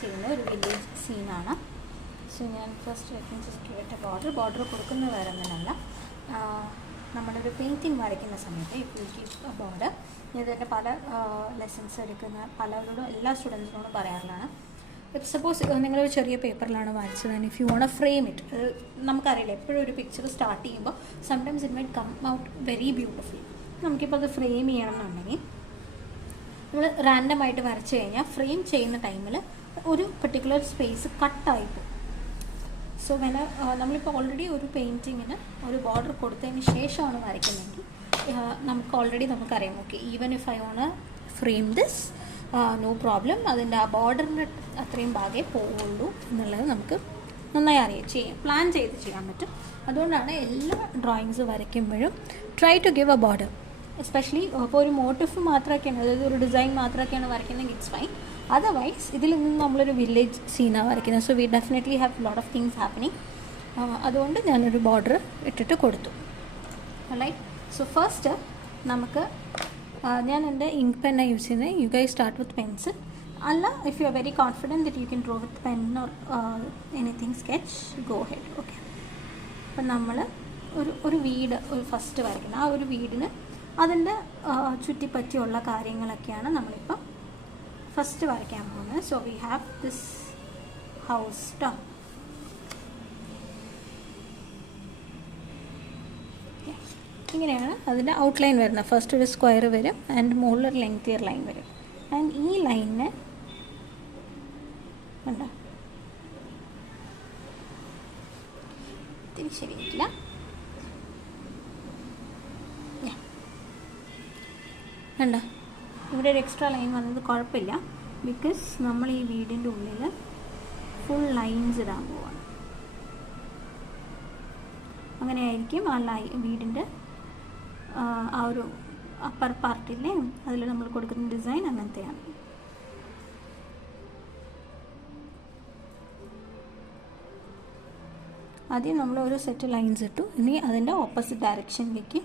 ചെയ്യുന്ന ഒരു വില്ലേജ് സീനാണ്. സോ ഞാൻ first just give it A border കൊടുക്കുന്നത് വേറെ ഒന്നുമല്ല. നമ്മളൊരു പെയിൻറ്റിങ് വരയ്ക്കുന്ന സമയത്ത് if you give a border, ഇതിൻ്റെ പല ലെസൺസ് എടുക്കുന്ന പലരോടും എല്ലാ സ്റ്റുഡൻസിനോടും പറയാറുള്ളതാണ്. ഇഫ് സപ്പോസ് നിങ്ങളൊരു ചെറിയ പേപ്പറിലാണ് വരച്ചത്, if you want frame it, നമുക്കറിയില്ല എപ്പോഴും ഒരു പിക്ചർ സ്റ്റാർട്ട് ചെയ്യുമ്പോൾ sometimes it might come out very beautiful. നമുക്കിപ്പോൾ അത് ഫ്രെയിം ചെയ്യണം എന്നുണ്ടെങ്കിൽ നമ്മൾ റാൻഡമായിട്ട് വരച്ച് കഴിഞ്ഞാൽ ഫ്രെയിം ചെയ്യുന്ന ടൈമിൽ ഒരു പെർട്ടിക്കുലർ സ്പേസ് കട്ടായിപ്പോവും. സോ നമ്മളിപ്പോൾ ഓൾറെഡി ഒരു പെയിൻറ്റിങ്ങിന് ഒരു ബോർഡർ കൊടുത്തതിന് ശേഷമാണ് വരയ്ക്കുന്നതെങ്കിൽ നമുക്ക് ഓൾറെഡി നമുക്കറിയാം, okay even if I want frame this no problem, അതിൻ്റെ ആ ബോർഡറിൻ്റെ അത്രയും ഭാഗമേ പോവുള്ളൂ എന്നുള്ളത് നമുക്ക് നന്നായി പ്ലാൻ ചെയ്ത് ചെയ്യാൻ പറ്റും. അതുകൊണ്ടാണ് എല്ലാ ഡ്രോയിങ്സ് വരയ്ക്കുമ്പോഴും try to give a border. Especially ഇപ്പോൾ ഒരു മോട്ടീഫ് മാത്രമൊക്കെയാണ്, അതായത് ഒരു ഡിസൈൻ മാത്രമൊക്കെയാണ് വരയ്ക്കുന്നതെങ്കിൽ ഇറ്റ്സ് ഫൈൻ. അതർവൈസ് ഇതിൽ നിന്ന് നമ്മളൊരു വില്ലേജ് സീനാണ് വരയ്ക്കുന്നത്. So we definitely have lot of things happening. അതുകൊണ്ട് ഞാനൊരു ബോർഡർ ഇട്ടിട്ട് കൊടുത്തു. റൈറ്റ്. സോ ഫസ്റ്റ് നമുക്ക് ഞാൻ എൻ്റെ ഇങ്ക് പെന്നാണ് യൂസ് ചെയ്യുന്നത്. You guys start with pencil. അല്ല, if you are very confident that you can draw with pen or anything sketch, go ahead. Okay. അപ്പം നമ്മൾ ഒരു വീട് ഫസ്റ്റ് വരയ്ക്കുന്നത്. ആ ഒരു വീടിന് അതിൻ്റെ ചുറ്റിപ്പറ്റിയുള്ള കാര്യങ്ങളൊക്കെയാണ് നമ്മളിപ്പം ഫസ്റ്റ് വരയ്ക്കാൻ പോകുന്നത്. So we have this house ടോ. ഇങ്ങനെയാണ് അതിൻ്റെ ഔട്ട്ലൈൻ വരുന്നത്. ഫസ്റ്റ് ഒരു സ്ക്വയർ വരും ആൻഡ് മുകളിലൊരു ലെങ്തിയർ ലൈൻ വരും. ആൻഡ് ഈ ലൈനിന് കണ്ടോ ഇത്തിരി ശരിയായിട്ടില്ല. കണ്ടോ ഇവിടെ ഒരു എക്സ്ട്രാ ലൈൻ വന്നത് കുഴപ്പമില്ല, ബിക്കോസ് നമ്മൾ ഈ വീടിൻ്റെ ഉള്ളിൽ ഫുൾ ലൈൻസ് ഇടാൻ പോവാണ്. അങ്ങനെയായിരിക്കും ആ വീടിൻ്റെ ആ ഒരു അപ്പർ പാർട്ടില്ലേ അതിൽ നമ്മൾ കൊടുക്കുന്ന ഡിസൈൻ അങ്ങനത്തെയാണ്. ആദ്യം നമ്മൾ ഒരു സെറ്റ് ലൈൻസ് ഇട്ടു. ഇനി അതിൻ്റെ ഓപ്പോസിറ്റ് ഡയറക്ഷനിലേക്ക്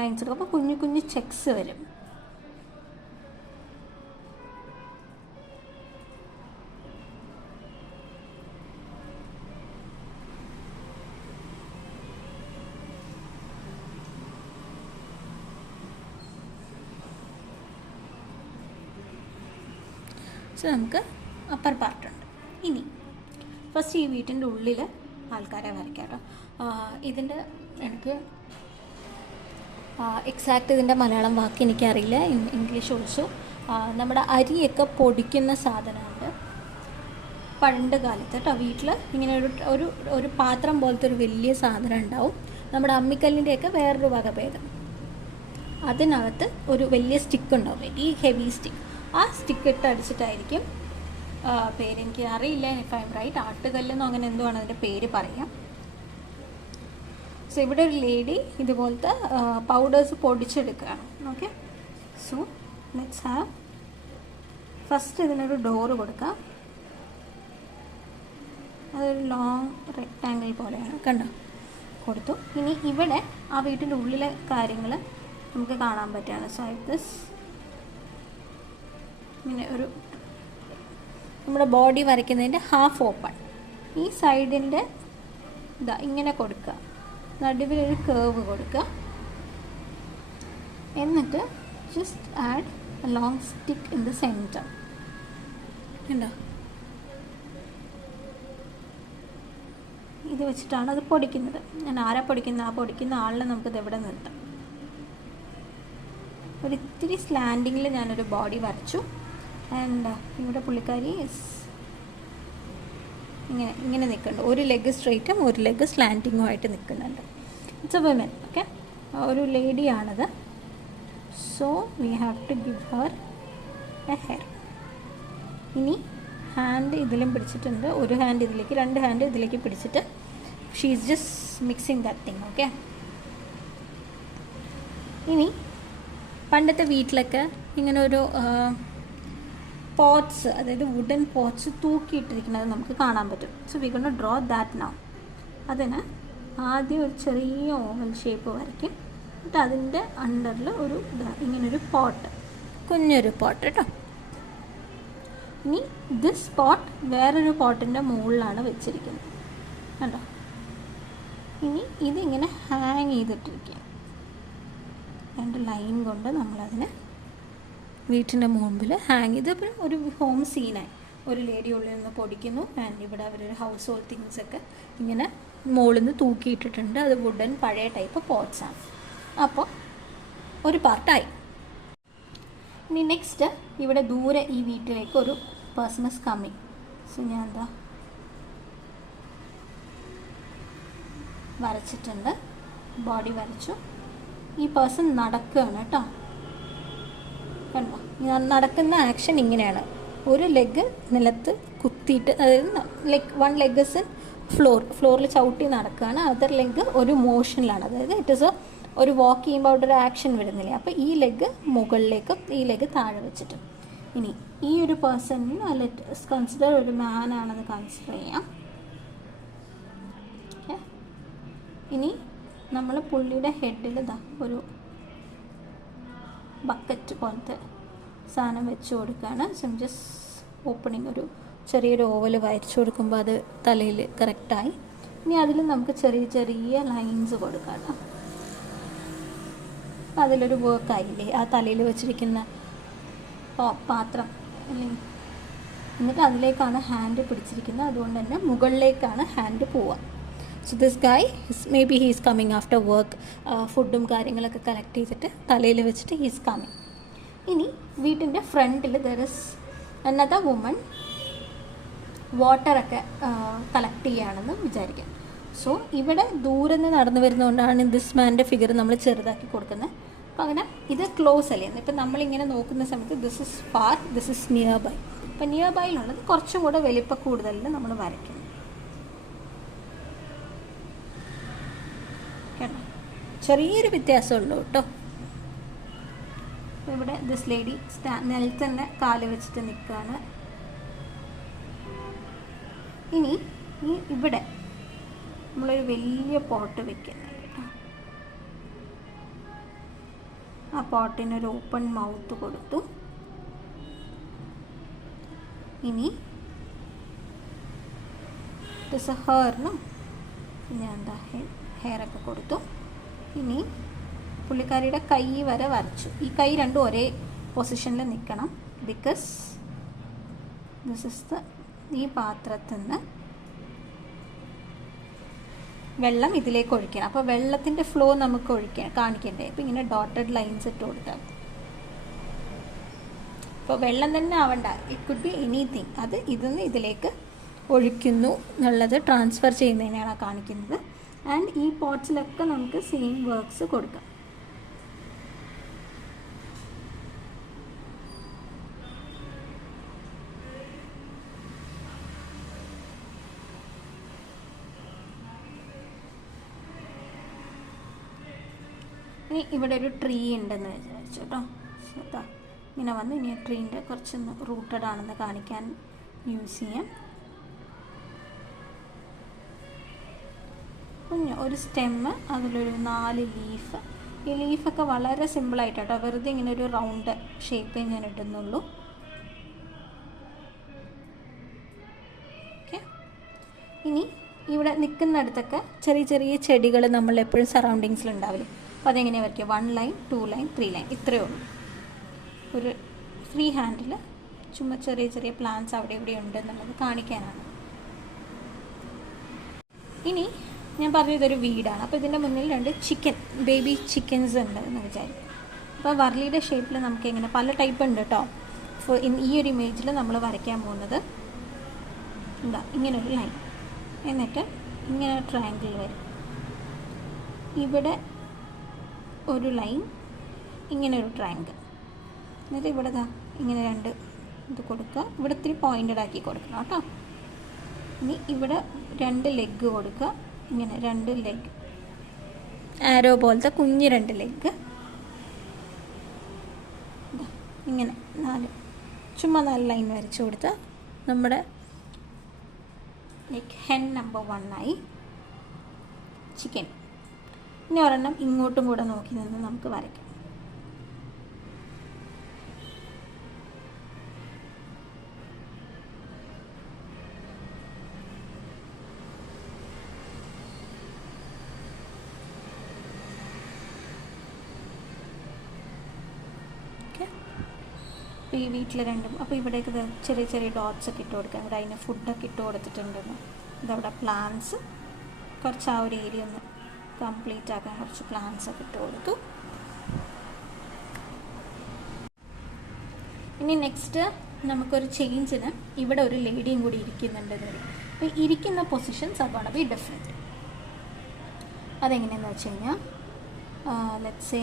ലൈൻസ് ഇടും. അപ്പോൾ കുഞ്ഞു കുഞ്ഞു ചെക്സ് വരും. സോ നമുക്ക് അപ്പർ പാർട്ടുണ്ട്. ഇനി ഫസ്റ്റ് ഈ വീട്ടിൻ്റെ ഉള്ളിൽ ആൾക്കാരെ വരയ്ക്കാം കേട്ടോ. ഇതിൻ്റെ എനിക്ക് എക്സാക്റ്റ് ഇതിൻ്റെ മലയാളം വാക്ക് എനിക്കറിയില്ല, ഇംഗ്ലീഷ് ഓൾസോ. നമ്മുടെ അരിയൊക്കെ പൊടിക്കുന്ന സാധനമുണ്ട് പണ്ട് കാലത്ത് കേട്ടോ. വീട്ടിൽ ഇങ്ങനെ ഒരു പാത്രം പോലത്തെ ഒരു വലിയ സാധനം ഉണ്ടാവും, നമ്മുടെ അമ്മിക്കല്ലിൻ്റെയൊക്കെ വേറൊരു വകഭേദം. അതിനകത്ത് ഒരു വലിയ സ്റ്റിക്ക് ഉണ്ടാവും, വെരി ഹെവി സ്റ്റിക്ക്. ആ സ്റ്റിക്ക് ഇട്ട് അടിച്ചിട്ടായിരിക്കും, പേരെനിക്ക് അറിയില്ല, ഇഫ് ഐ എം റൈറ്റ്, ആട്ടുകല്ലെന്നോ അങ്ങനെ എന്തോ ആണ് അതിൻ്റെ പേര് പറയാം. സോ ഇവിടെ ഒരു ലേഡി ഇതുപോലത്തെ പൗഡേഴ്സ് പൊടിച്ചെടുക്കുകയാണ്. Okay. So let's have first ഇതിനൊരു ഡോറ് കൊടുക്കാം. അതൊരു ലോങ് റെക്റ്റാങ്കിൾ പോലെയാണ്, കണ്ടോ, കൊടുത്തു. ഇനി ഇവിടെ ആ വീട്ടിൻ്റെ ഉള്ളിലെ കാര്യങ്ങൾ നമുക്ക് കാണാൻ പറ്റുകയാണ്. സോ ദിസ് ഇങ്ങനെ ഒരു നമ്മുടെ ബോഡി വരയ്ക്കുന്നതിൻ്റെ ഹാഫ് ഓപ്പൺ. ഈ സൈഡിൻ്റെ ഇതാ ഇങ്ങനെ കൊടുക്കുക, നടുവിലൊരു കേർവ് കൊടുക്കുക. എന്നിട്ട് just add A long stick in the centre. ഉണ്ടോ, ഇത് വെച്ചിട്ടാണ് അത് പൊടിക്കുന്നത്. ഞാൻ ആരാ പൊടിക്കുന്നത്, ആ പൊടിക്കുന്ന ആളിനെ നമുക്കിത് എവിടെ നിർത്താം. ഒരിത്തിരി സ്ലാൻഡിങ്ങിൽ ഞാനൊരു ബോഡി വരച്ചു. ആൻഡ് ഇവിടെ പുള്ളിക്കാരി ഇങ്ങനെ നിൽക്കുന്നുണ്ട്. ഒരു ലെഗ് സ്ട്രെയിറ്റും ഒരു ലെഗ് സ്ലാൻഡിങ്ങും ആയിട്ട് നിൽക്കുന്നുണ്ട്. It's A women. ഓക്കെ, ഒരു ലേഡിയാണത്. So we have to give her a hair. ഇനി ഹാൻഡ് ഇതിലും പിടിച്ചിട്ടുണ്ട്, ഒരു ഹാൻഡ് ഇതിലേക്ക്, രണ്ട് ഹാൻഡ് ഇതിലേക്ക് പിടിച്ചിട്ട് she is just mixing that thing. Okay. ഇനി പണ്ടത്തെ വീട്ടിലൊക്കെ ഇങ്ങനെ ഒരു പോട്ട്സ്, അതായത് വുഡൻ പോട്ട്സ് തൂക്കിയിട്ടിരിക്കുന്നത് നമുക്ക് കാണാൻ പറ്റും. So we gonna draw that now. അതിന് ആദ്യം ഒരു ചെറിയ ഓവൽ ഷേപ്പ് വരയ്ക്കും. എന്നിട്ട് അതിൻ്റെ അണ്ടറിൽ ഇങ്ങനൊരു പോട്ട്, കുഞ്ഞൊരു പോട്ട് കേട്ടോ. ഇനി ദിസ് പോട്ട് വേറൊരു പോട്ടിൻ്റെ മുകളിലാണ് വെച്ചിരിക്കുന്നത് കണ്ടോ. ഇനി ഇതിങ്ങനെ ഹാങ് ചെയ്തിട്ടിരിക്കുക. 2 ലൈൻ കൊണ്ട് നമ്മളതിനെ വീട്ടിൻ്റെ മുമ്പിൽ ഹാങ് ചെയ്തപ്പോൾ ഒരു ഹോം സീനായി. ഒരു ലേഡി ഉള്ളിൽ നിന്ന് പൊടിക്കുന്നു ആൻഡ് ഇവിടെ അവരൊരു ഹൗസ് ഹോൾഡ് തിങ്സൊക്കെ ഇങ്ങനെ മുകളിൽ നിന്ന് തൂക്കിയിട്ടിട്ടുണ്ട്. അത് വുഡൻ പഴയ ടൈപ്പ് പോട്ട്സാണ്. അപ്പോൾ ഒരു പാർട്ടായി. ഇനി നെക്സ്റ്റ് ഇവിടെ ദൂരെ ഈ വീട്ടിലേക്ക് ഒരു പേഴ്സൺ ഈസ് കമ്മിങ്. സോ ഞാൻ എന്താ വരച്ചിട്ടുണ്ട്, ബോഡി വരച്ചു. ഈ പേഴ്സൺ നടക്കുകയാണ് കേട്ടോ. കണ്ടോ, നടക്കുന്ന ആക്ഷൻ ഇങ്ങനെയാണ്. ഒരു ലെഗ് നിലത്ത് കുത്തിയിട്ട്, അതായത് 1 leg ഇസ് ഫ്ലോറിൽ ചവിട്ടി നടക്കുകയാണ്. അതർ ലെഗ് ഒരു മോഷനിലാണ്, അതായത് ഇറ്റ് ഇസ് ഒരു വാക്ക് ചെയ്യുമ്പോൾ അവിടെ ഒരു ആക്ഷൻ വരുന്നില്ലേ. അപ്പോൾ ഈ ലെഗ് മുകളിലേക്ക്, ഈ ലെഗ് താഴെ വെച്ചിട്ട്. ഇനി ഈ ഒരു പേഴ്സണിന് കൺസിഡർ ഒരു മാൻ ആണെന്ന് കൺസിഡർ ചെയ്യാം. ഇനി നമ്മൾ പുള്ളിയുടെ ഹെഡിൽ ഒരു ബക്കറ്റ് പോലത്തെ സാധനം വെച്ച് കൊടുക്കുകയാണ്. ജസ്റ്റ് ഓപ്പണിങ്, ഒരു ചെറിയൊരു ഓവൽ വരച്ചു കൊടുക്കുമ്പോൾ അത് തലയിൽ കറക്റ്റായി. ഇനി അതിൽ നമുക്ക് ചെറിയ ചെറിയ ലൈൻസ് കൊടുക്കാം. അതിലൊരു വർക്കായില്ലേ ആ തലയിൽ വെച്ചിരിക്കുന്ന പാത്രം. എന്നിട്ട് അതിലേക്കാണ് ഹാൻഡ് പിടിച്ചിരിക്കുന്നത്. അതുകൊണ്ട് തന്നെ മുകളിലേക്കാണ് ഹാൻഡ് പോവുക. So this guy may be he's coming after work. ഫുഡും കാര്യങ്ങളൊക്കെ കളക്ട് ചെയ്തിട്ട് തലയിൽ വെച്ചിട്ട് ഹീസ് കമ്മിങ്. ഇനി വീട്ടിൻ്റെ ഫ്രണ്ടിൽ ദർ ഇസ് അനദർ വുമൺ വാട്ടറൊക്കെ കളക്ട് ചെയ്യുകയാണെന്ന് വിചാരിക്കാം. സോ ഇവിടെ ദൂരെ നിന്ന് നടന്നു വരുന്നതുകൊണ്ടാണ് ദിസ് മാൻ്റെ ഫിഗർ നമ്മൾ ചെറുതാക്കി കൊടുക്കുന്നത്. അപ്പോൾ അങ്ങനെ ഇത് ക്ലോസ് അല്ലേ. ഇപ്പം നമ്മളിങ്ങനെ നോക്കുന്ന സമയത്ത് this is far, this is nearby. അപ്പം നിയർ ബൈയിലുള്ളത് കുറച്ചും കൂടെ വലിപ്പം കൂടുതലിൽ നമ്മൾ വരയ്ക്കുന്നു. കേട്ടോ, ചെറിയൊരു വ്യത്യാസമുള്ളൂ കേട്ടോ. ഇവിടെ ദിസ് ലേഡി നിലത്ത് തന്നെ കാല് വെച്ചിട്ട് നിൽക്കുകയാണ്. ഇനി ഇവിടെ നമ്മളൊരു വലിയ പോട്ട് വെക്കുന്നുണ്ട്. ആ പോട്ടിനൊരു ഓപ്പൺ മൗത്ത് കൊടുത്തു. ഇനി ഇറ്റ്സ് എ ഹെയറിനും ഞാൻ എന്താ ഹെയറൊക്കെ കൊടുത്തു. ഇനി പുള്ളിക്കാരിയുടെ കൈ വരെ വരച്ചു. ഈ കൈ രണ്ടും ഒരേ പൊസിഷനിൽ നിൽക്കണം. ബിക്കോസ് ദിസ് ഇസ് ഈ പാത്രത്തിൽ നിന്ന് വെള്ളം ഇതിലേക്ക് ഒഴിക്കണം. അപ്പോൾ വെള്ളത്തിൻ്റെ ഫ്ലോ നമുക്ക് കാണിക്കണ്ടേ. അപ്പോൾ ഇങ്ങനെ ഡോട്ടഡ് ലൈൻസ് ഇട്ട് കൊടുത്താൽ, അപ്പോൾ വെള്ളം തന്നെ ആവണ്ട, ഇറ്റ് കുഡ് ബി എനിത്തിങ്. അത് ഇതിന്ന് ഇതിലേക്ക് ഒഴിക്കുന്നു എന്നുള്ളത് ട്രാൻസ്ഫർ ചെയ്യുന്നതിനാണ് കാണിക്കുന്നത്. ആൻഡ് ഈ പോട്ട്സിലൊക്കെ നമുക്ക് സെയിം വർക്ക്സ് കൊടുക്കാം. ഇനി ഇവിടെ ഒരു ട്രീ ഉണ്ടെന്ന് വിചാരിച്ചു കേട്ടോ. ഇങ്ങനെ വന്ന് ഇനി ട്രീൻ്റെ കുറച്ചൊന്ന് റൂട്ടഡ് ആണെന്ന് കാണിക്കാൻ യൂസ് ചെയ്യാം. കുഞ്ഞ് ഒരു സ്റ്റെമ്മ്, അതിലൊരു 4 ലീഫ്. ഈ ലീഫൊക്കെ വളരെ സിമ്പിളായിട്ട് കേട്ടോ, വെറുതെ ഇങ്ങനെ ഒരു റൗണ്ട് ഷേപ്പേ ഞാൻ ഇടുന്നുള്ളൂ. ഓക്കെ, ഇനി ഇവിടെ നിൽക്കുന്നിടത്തൊക്കെ ചെറിയ ചെറിയ ചെടികൾ നമ്മൾ എപ്പോഴും സറൗണ്ടിങ്സിലുണ്ടാവില്ലേ. അപ്പോൾ അതെങ്ങനെയാണ് വരയ്ക്കുക? 1 ലൈൻ, 2 ലൈൻ, 3 ലൈൻ, ഇത്രയേ ഉള്ളൂ. ഒരു ഫ്രീ ഹാൻഡിൽ ചുമ്മാ ചെറിയ ചെറിയ പ്ലാന്റ്സ് അവിടെ ഇവിടെ ഉണ്ടെന്നുള്ളത് കാണിക്കാനാണ്. ഇനി ഞാൻ പറഞ്ഞതൊരു വീടാണ്. അപ്പോൾ ഇതിൻ്റെ മുന്നിൽ 2 ബേബി ചിക്കൻസ് ഉണ്ട് എന്ന് വിചാരിക്കും. അപ്പോൾ വർലിയുടെ ഷേപ്പിൽ നമുക്ക് ഇങ്ങനെ പല ടൈപ്പ് ഉണ്ട് കേട്ടോ. ഈ ഒരു ഇമേജിൽ നമ്മൾ വരയ്ക്കാൻ പോകുന്നത് എന്താ, ഇങ്ങനൊരു ലൈൻ, എന്നിട്ട് ഇങ്ങനെ ട്രയാങ്കിൾ വരും. ഇവിടെ ഒരു ലൈൻ, ഇങ്ങനെ ഒരു ട്രയാങ്കിൾ, എന്നിട്ട് ഇവിടെ ഇങ്ങനെ 2 ഇത് കൊടുക്കുക. ഇവിടെ ഇത്തിരി പോയിൻറ്റഡ് ആക്കി കൊടുക്കണം കേട്ടോ. ഇനി ഇവിടെ 2 ലെഗ് കൊടുക്കുക. ഇങ്ങനെ 2 ലെഗ്, ആരോ പോലത്തെ കുഞ്ഞ് 2 ലെഗ്, ഇങ്ങനെ 4 ചുമ്മാ 4 ലൈൻ വരച്ചു കൊടുത്താൽ നമ്മുടെ ലൈക്ക് ഹെൻ നമ്പർ 1 ആയി. ചിക്കൻ. ഇനി ഒരെണ്ണം ഇങ്ങോട്ടും കൂടെ നോക്കി നിന്ന് നമുക്ക് വരയ്ക്കാം. അപ്പോൾ ഈ വീട്ടിൽ രണ്ടും, അപ്പോൾ ഇവിടേക്ക് ചെറിയ ചെറിയ ഡോട്ട്സൊക്കെ ഇട്ട് കൊടുക്കാം. ഇവിടെ അതിന് ഫുഡൊക്കെ ഇട്ട് കൊടുത്തിട്ടുണ്ടെന്ന്. ഇതവിടെ പ്ലാന്റ്സ്, കുറച്ച് ആ ഒരു ഏരിയ ഒന്ന് കംപ്ലീറ്റ് ആക്കാൻ കുറച്ച് പ്ലാന്റ്സൊക്കെ ഇട്ട് കൊടുത്തു. ഇനി നെക്സ്റ്റ് നമുക്കൊരു ചേഞ്ചിന് ഇവിടെ ഒരു ലേഡിയും കൂടി ഇരിക്കുന്നുണ്ടെന്ന് വരും. അപ്പോൾ ഇരിക്കുന്ന positions are gonna be different. അതെങ്ങനെയാണെന്ന് വെച്ച് കഴിഞ്ഞാൽ ലെറ്റ്സ് സേ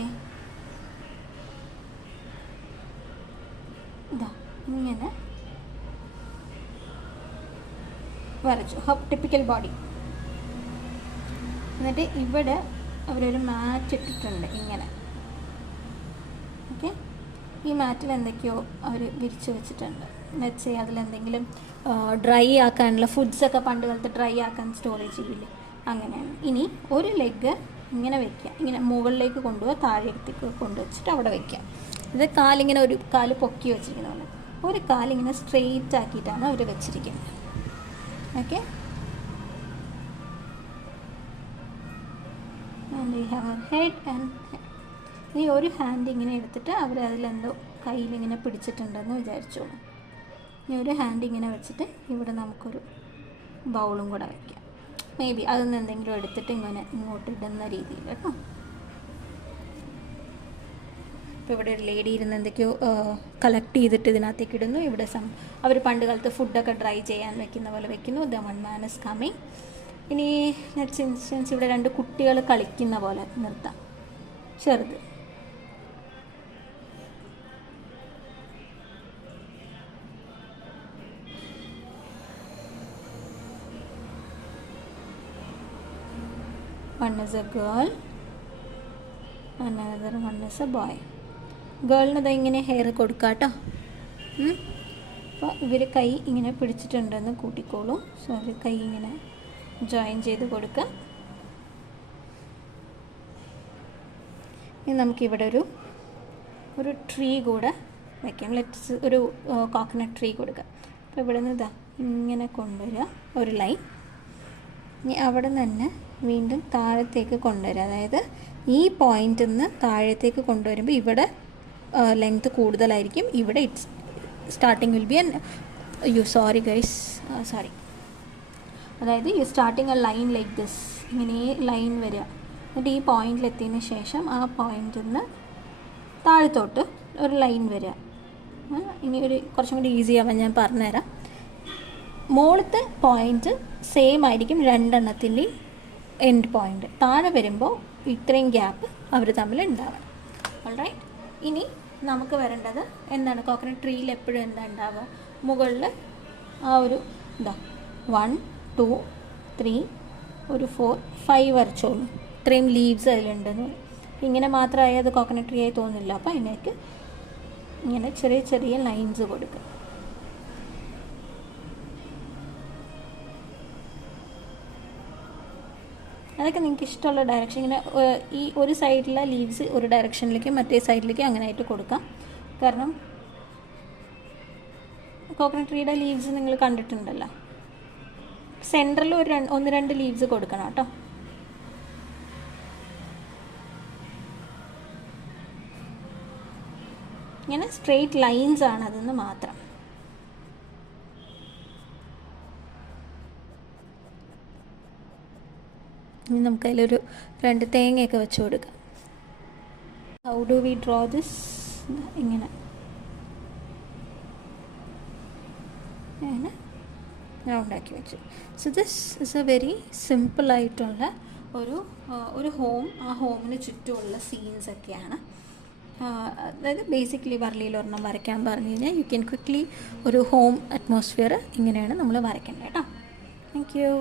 ഇതാ ഇങ്ങനെ വരച്ചു ടിപ്പിക്കൽ ബോഡി. എന്നിട്ട് ഇവിടെ അവരൊരു മാറ്റ് ഇട്ടിട്ടുണ്ട് ഇങ്ങനെ. ഓക്കെ, ഈ മാറ്റിൽ എന്തൊക്കെയോ അവർ വിരിച്ച് വെച്ചിട്ടുണ്ട്. ലെറ്റ്സ് സേ അതിലെന്തെങ്കിലും ഡ്രൈ ആക്കാനുള്ള ഫുഡ്സൊക്കെ പണ്ട് കാലത്ത് ഡ്രൈ ആക്കാൻ സ്റ്റോറേജ് ചെയ്യില്ലേ, അങ്ങനെയാണ്. ഇനി ഒരു ലെഗ് ഇങ്ങനെ വയ്ക്കുക, ഇങ്ങനെ മുകളിലേക്ക് കൊണ്ടുപോകുക, താഴേക്ക് കൊണ്ടുവച്ചിട്ട് അവിടെ വയ്ക്കുക. ഇത് കാലിങ്ങനെ ഒരു കാല് പൊക്കി വെച്ചിരിക്കുന്നതാണ്, ഒരു കാലിങ്ങനെ സ്ട്രെയിറ്റ് ആക്കിയിട്ടാണ് അവർ വെച്ചിരിക്കുന്നത്. Okay, and you have A head and ഈ ഒരു ഹാൻഡ് ഇങ്ങനെ എടുത്തിട്ട് അവർ അതിലെന്തോ കയ്യിലിങ്ങനെ പിടിച്ചിട്ടുണ്ടെന്ന് വിചാരിച്ചോളൂ. ഇനി ഒരു ഹാൻഡ് ഇങ്ങനെ വെച്ചിട്ട് ഇവിടെ നമുക്കൊരു ബൗളും കൂടെ വയ്ക്കാം. മേ ബി അതിൽ എന്തെങ്കിലും എടുത്തിട്ട് ഇങ്ങോട്ട് ഇടുന്ന രീതിയിൽ കേട്ടോ. ഇപ്പോൾ ഇവിടെ ഒരു ലേഡി ഇരുന്ന് എന്തൊക്കെയോ കളക്ട് ചെയ്തിട്ട് ഇതിനകത്തേക്ക് ഇടുന്നു. ഇവിടെ അവർ പണ്ട് കാലത്ത് ഫുഡൊക്കെ ഡ്രൈ ചെയ്യാൻ വെക്കുന്ന പോലെ വെക്കുന്നു. The one man is coming. ഇനി നെക്സ്റ്റ് ഇൻസ്റ്റൻസ് ഇവിടെ രണ്ട് കുട്ടികൾ കളിക്കുന്ന പോലെ നിർത്താം, ചെറുത്. One is a girl, another one is a boy. ഗേളിന് ഇത് ഇങ്ങനെ ഹെയർ കൊടുക്കാം കേട്ടോ. അപ്പോൾ ഇവർ കൈ ഇങ്ങനെ പിടിച്ചിട്ടുണ്ടെന്ന് കൂട്ടിക്കോളും. സോ അവർ കൈ ഇങ്ങനെ ജോയിൻ ചെയ്ത് കൊടുക്കുക. ഇനി നമുക്കിവിടെ ഒരു ട്രീ കൂടെ വയ്ക്കാം. ലെറ്റ്സ് ഒരു കോക്കനട്ട് ട്രീ കൊടുക്കുക. അപ്പോൾ ഇവിടെ നിന്ന് ഇതാ ഇങ്ങനെ കൊണ്ടുവരിക ഒരു ലൈൻ. ഇനി അവിടെ നിന്ന് തന്നെ വീണ്ടും താഴത്തേക്ക് കൊണ്ടുവരിക. അതായത് ഈ പോയിന്റിൽ നിന്ന് താഴത്തേക്ക് കൊണ്ടുവരുമ്പോൾ ഇവിടെ ലെങ്ത് കൂടുതലായിരിക്കും. ഇവിടെ it's starting will be sorry guys, sorry. അതായത് ഈ starting A line like this, ഇങ്ങനെ ലൈൻ വരിക. എന്നിട്ട് ഈ പോയിന്റിലെത്തിയതിന് ശേഷം ആ പോയിന്റിൽ നിന്ന് താഴത്തോട്ട് ഒരു ലൈൻ വരിക. ഇനി കുറച്ചും കൂടി ഈസി ആവാൻ ഞാൻ പറഞ്ഞുതരാം. മുകളിലത്തെ പോയിന്റ് സെയിം ആയിരിക്കും രണ്ടെണ്ണത്തിൻ്റെയും എൻഡ് പോയിന്റ്. താഴെ വരുമ്പോൾ ഇത്രയും ഗ്യാപ്പ് അവർ തമ്മിൽ ഉണ്ടാവണം. ഓൾറൈറ്റ്, ഇനി നമുക്ക് വരേണ്ടത് എന്താണ്? കോക്കനട്ട് ട്രീയിൽ എപ്പോഴും എന്താ ഉണ്ടാവുക? മുകളിൽ ആ ഒരു 1 2 3 ഒരു 4 5 വരച്ചോളൂ. ഇത്രയും ലീവ്സ് അതിലുണ്ടെന്ന്. ഇങ്ങനെ മാത്രമായി അത് കോക്കനട്ട് ട്രീ ആയി തോന്നില്ല. അപ്പോൾ അതിനേക്ക് ഇങ്ങനെ ചെറിയ ചെറിയ ലൈൻസ് കൊടുക്കുക. അതൊക്കെ നിങ്ങൾക്ക് ഇഷ്ടമുള്ള ഡയറക്ഷൻ. ഇങ്ങനെ ഈ ഒരു സൈഡിലെ ലീവ്സ് ഒരു ഡയറക്ഷനിലേക്ക് മറ്റേ സൈഡിലേക്ക് അങ്ങനെ ആയിട്ട് കൊടുക്കാം. കാരണം കോക്കനട്ട് ട്രീയുടെ ലീവ്സ് നിങ്ങൾ കണ്ടിട്ടുണ്ടല്ലോ. സെൻറ്ററിൽ ഒരു 1-2 ലീവ്സ് കൊടുക്കണം കേട്ടോ. ഇങ്ങനെ സ്ട്രെയിറ്റ് ലൈൻസ് ആണ് അതെന്ന് മാത്രം. ഇനി നമുക്ക് അതിലൊരു 2 തേങ്ങയൊക്കെ വെച്ച് കൊടുക്കാം. How do we draw this? ഇങ്ങനെ റൗണ്ടാക്കി വെച്ചു. So this is A very സിമ്പിളായിട്ടുള്ള ഒരു ഹോം. ആ ഹോമിന് ചുറ്റുമുള്ള സീൻസൊക്കെയാണ്. അതായത് ബേസിക്കലി വർലിയിൽ ഒരെണ്ണം വരയ്ക്കാൻ പറഞ്ഞു കഴിഞ്ഞാൽ യു ക്യാൻ ക്വിക്ക്ലി ഒരു ഹോം അറ്റ്മോസ്ഫിയർ ഇങ്ങനെയാണ് നമ്മൾ വരയ്ക്കേണ്ടത് കേട്ടോ. Thank you.